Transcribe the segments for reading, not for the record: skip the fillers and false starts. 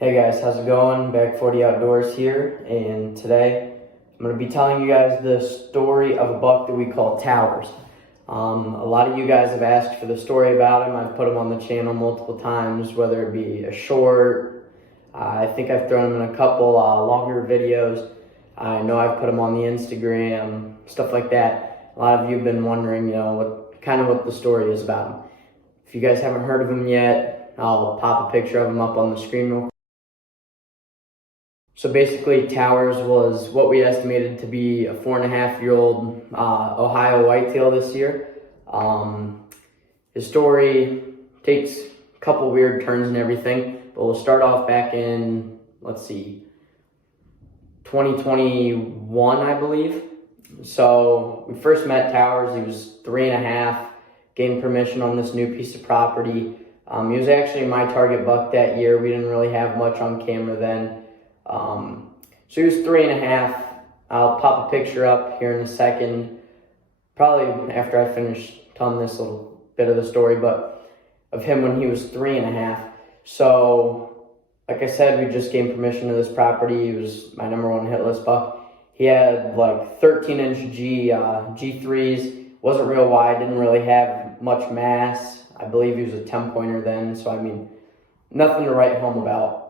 Hey guys, how's it going? Back 40 Outdoors here, and today I'm going to be telling you guys the story of a buck that we call Towers. A lot of you guys have asked for the story about him. I've put him on the channel multiple times, whether it be a short. I think I've thrown him in a couple longer videos. I know I've put him on the Instagram, stuff like that. A lot of you have been wondering, what the story is about him. If you guys haven't heard of him yet, I'll pop a picture of him up on the screen real quick. So basically, Towers was what we estimated to be a 4.5-year-old Ohio whitetail this year. His story takes a couple weird turns and everything, but we'll start off back in, 2021, I believe. So we first met Towers. He was 3.5, gained permission on this new piece of property. He was actually my target buck that year. We didn't really have much on camera then. So he was 3.5. I'll pop a picture up here in a second, probably after I finish telling this little bit of the story, but of him when he was 3.5. So, like I said, we just gained permission to this property. He was my #1 hit list buck. He had like 13-inch G3s, wasn't real wide, didn't really have much mass. I believe he was a 10-pointer then, so I mean, nothing to write home about.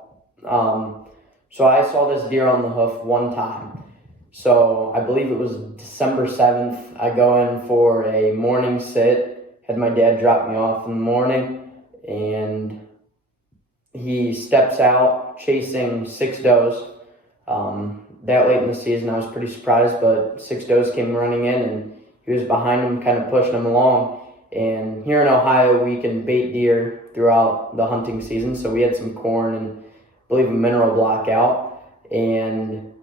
So I saw this deer on the hoof one time. So I believe it was December 7th. I go in for a morning sit, had my dad drop me off in the morning, and he steps out chasing 6 does. That late in the season, I was pretty surprised, but 6 does came running in, and he was behind him, kind of pushing him along. And here in Ohio, we can bait deer throughout the hunting season, so we had some corn and I believe a mineral block out, and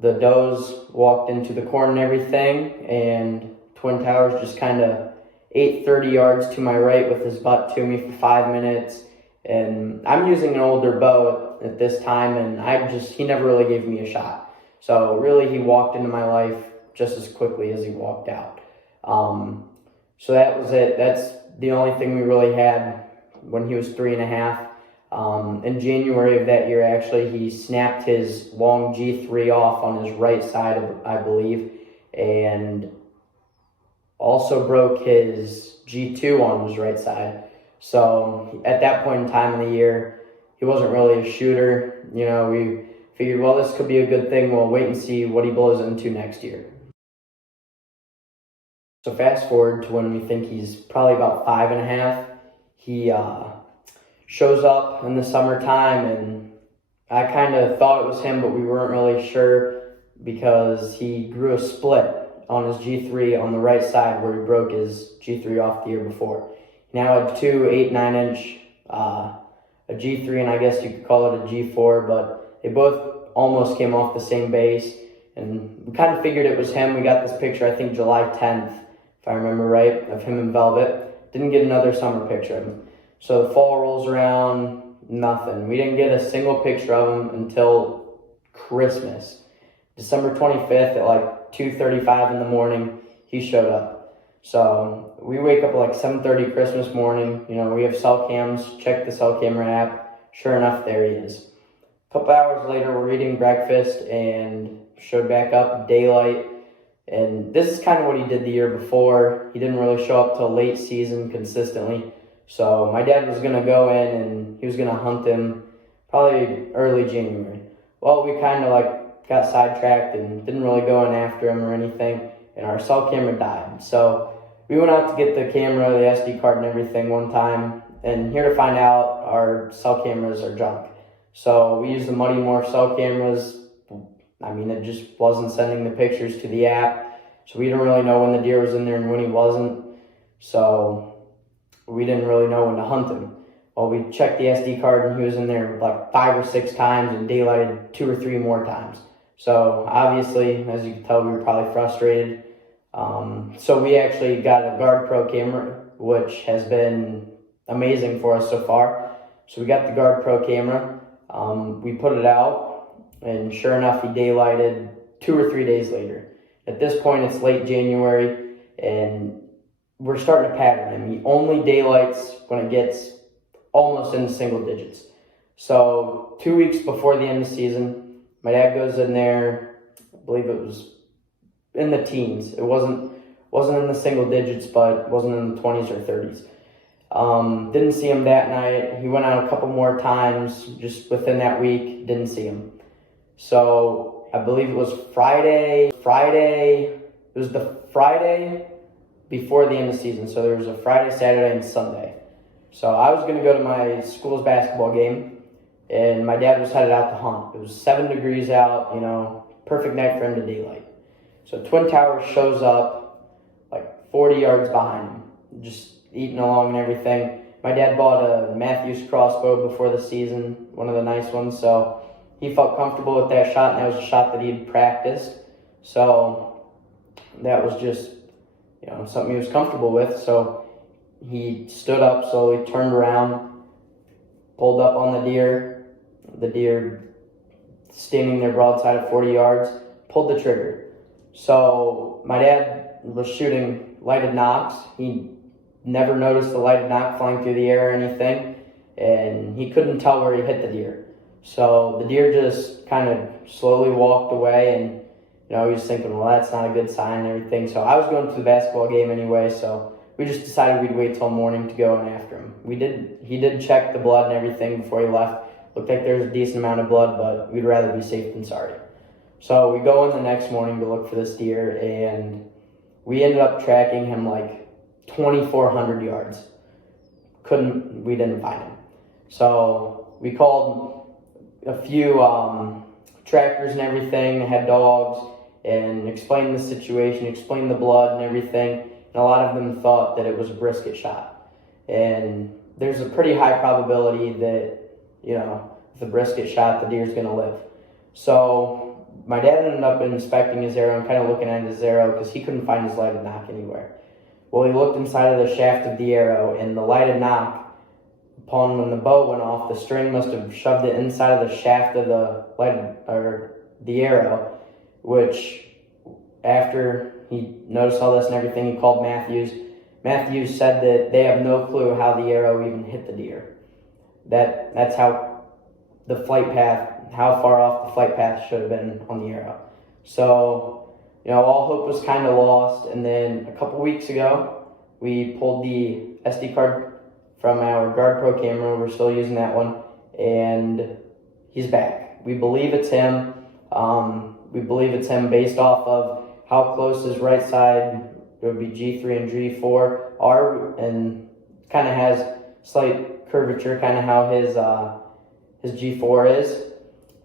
the does walked into the corn and everything, and Twin Towers just kind of ate 30 yards to my right with his butt to me for 5 minutes. And I'm using an older bow at this time, and he never really gave me a shot. So really, he walked into my life just as quickly as he walked out. So that was it. That's the only thing we really had when he was 3.5. In January of that year, actually, he snapped his long G3 off on his right side, I believe, and also broke his G2 on his right side. So at that point in time in the year, he wasn't really a shooter. We figured, well, this could be a good thing. We'll wait and see what he blows into next year. So fast forward to when we think he's probably about 5.5. He shows up in the summertime, and I kind of thought it was him, but we weren't really sure because he grew a split on his G3 on the right side where he broke his G3 off the year before. He now had two 8-9-inch, a G3, and I guess you could call it a G4, but they both almost came off the same base, and we kind of figured it was him. We got this picture, I think July 10th, if I remember right, of him in velvet. Didn't get another summer picture of him. So the fall rolls around, nothing. We didn't get a single picture of him until Christmas. December 25th at like 2:35 in the morning, he showed up. So we wake up at like 7:30 Christmas morning. We have cell cams, check the cell camera app. Sure enough, there he is. A couple hours later, we're eating breakfast and showed back up daylight. And this is kind of what he did the year before. He didn't really show up till late season consistently. So my dad was going to go in and he was going to hunt him probably early January. Well, we kind of got sidetracked and didn't really go in after him or anything, and our cell camera died. So we went out to get the camera, the SD card and everything one time, and here to find out our cell cameras are junk. So we used the Muddy Morph cell cameras. I mean, it just wasn't sending the pictures to the app. So we didn't really know when the deer was in there and when he wasn't. So we didn't really know when to hunt him. Well, we checked the SD card and he was in there like 5 or 6 times and daylighted 2 or 3 more times. So obviously, as you can tell, we were probably frustrated. So we actually got a Guard Pro camera, which has been amazing for us so far. So we got the Guard Pro camera. We put it out, and sure enough, he daylighted 2 or 3 days later. At this point, it's late January, and we're starting to pattern him. He only daylights when it gets almost into single digits. So 2 weeks before the end of the season, my dad goes in there. I believe it was in the teens. It wasn't in the single digits, but wasn't in the 20s or 30s. Didn't see him that night. He went out a couple more times just within that week. Didn't see him. So I believe it was Friday. It was the Friday before the end of the season. So there was a Friday, Saturday, and Sunday. So I was going to go to my school's basketball game, and my dad was headed out to hunt. It was 7 degrees out, perfect night for him to daylight. So Twin Towers shows up like 40 yards behind him, just eating along and everything. My dad bought a Matthews crossbow before the season, one of the nice ones, so he felt comfortable with that shot, and that was a shot that he had practiced. So that was just, something he was comfortable with. So he stood up slowly, turned around, pulled up on the deer standing there broadside at 40 yards, pulled the trigger. So my dad was shooting lighted knocks. He never noticed the lighted knock flying through the air or anything, and he couldn't tell where he hit the deer. So the deer just kind of slowly walked away, and he was thinking, well, that's not a good sign and everything. So I was going to the basketball game anyway, so we just decided we'd wait till morning to go in after him. He did check the blood and everything before he left. Looked like there was a decent amount of blood, but we'd rather be safe than sorry. So we go in the next morning to look for this deer, and we ended up tracking him like 2,400 yards. We didn't find him. So we called a few trackers and everything, had dogs, and explained the situation, explained the blood and everything. And a lot of them thought that it was a brisket shot. And there's a pretty high probability that, with a brisket shot, the deer's going to live. So my dad ended up inspecting his arrow and kind of looking at his arrow because he couldn't find his lighted knock anywhere. Well, he looked inside of the shaft of the arrow, and the lighted knock, when the bow went off, the string must have shoved it inside of the shaft of the arrow, which after he noticed all this and everything, he called Matthews. Matthews said that they have no clue how the arrow even hit the deer. That's how how far off the flight path should have been on the arrow. So, all hope was kind of lost. And then a couple weeks ago, we pulled the SD card from our Guard Pro camera. We're still using that one, and he's back. We believe it's him. Based off of how close his right side, it would be G3 and G4 are, and kind of has slight curvature, kind of how his G4 is.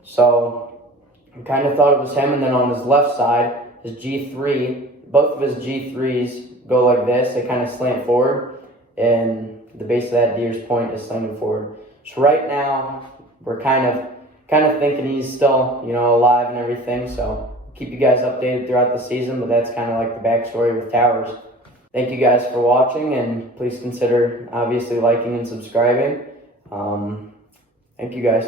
So I kind of thought it was him. And then on his left side, his G3, both of his G3s go like this. They kind of slant forward, and the base of that deer's point is slanting forward. So right now, we're kind of thinking he's still, alive and everything. So keep you guys updated throughout the season, but that's kind of like the backstory with Towers. Thank you guys for watching, and please consider obviously liking and subscribing. Thank you guys.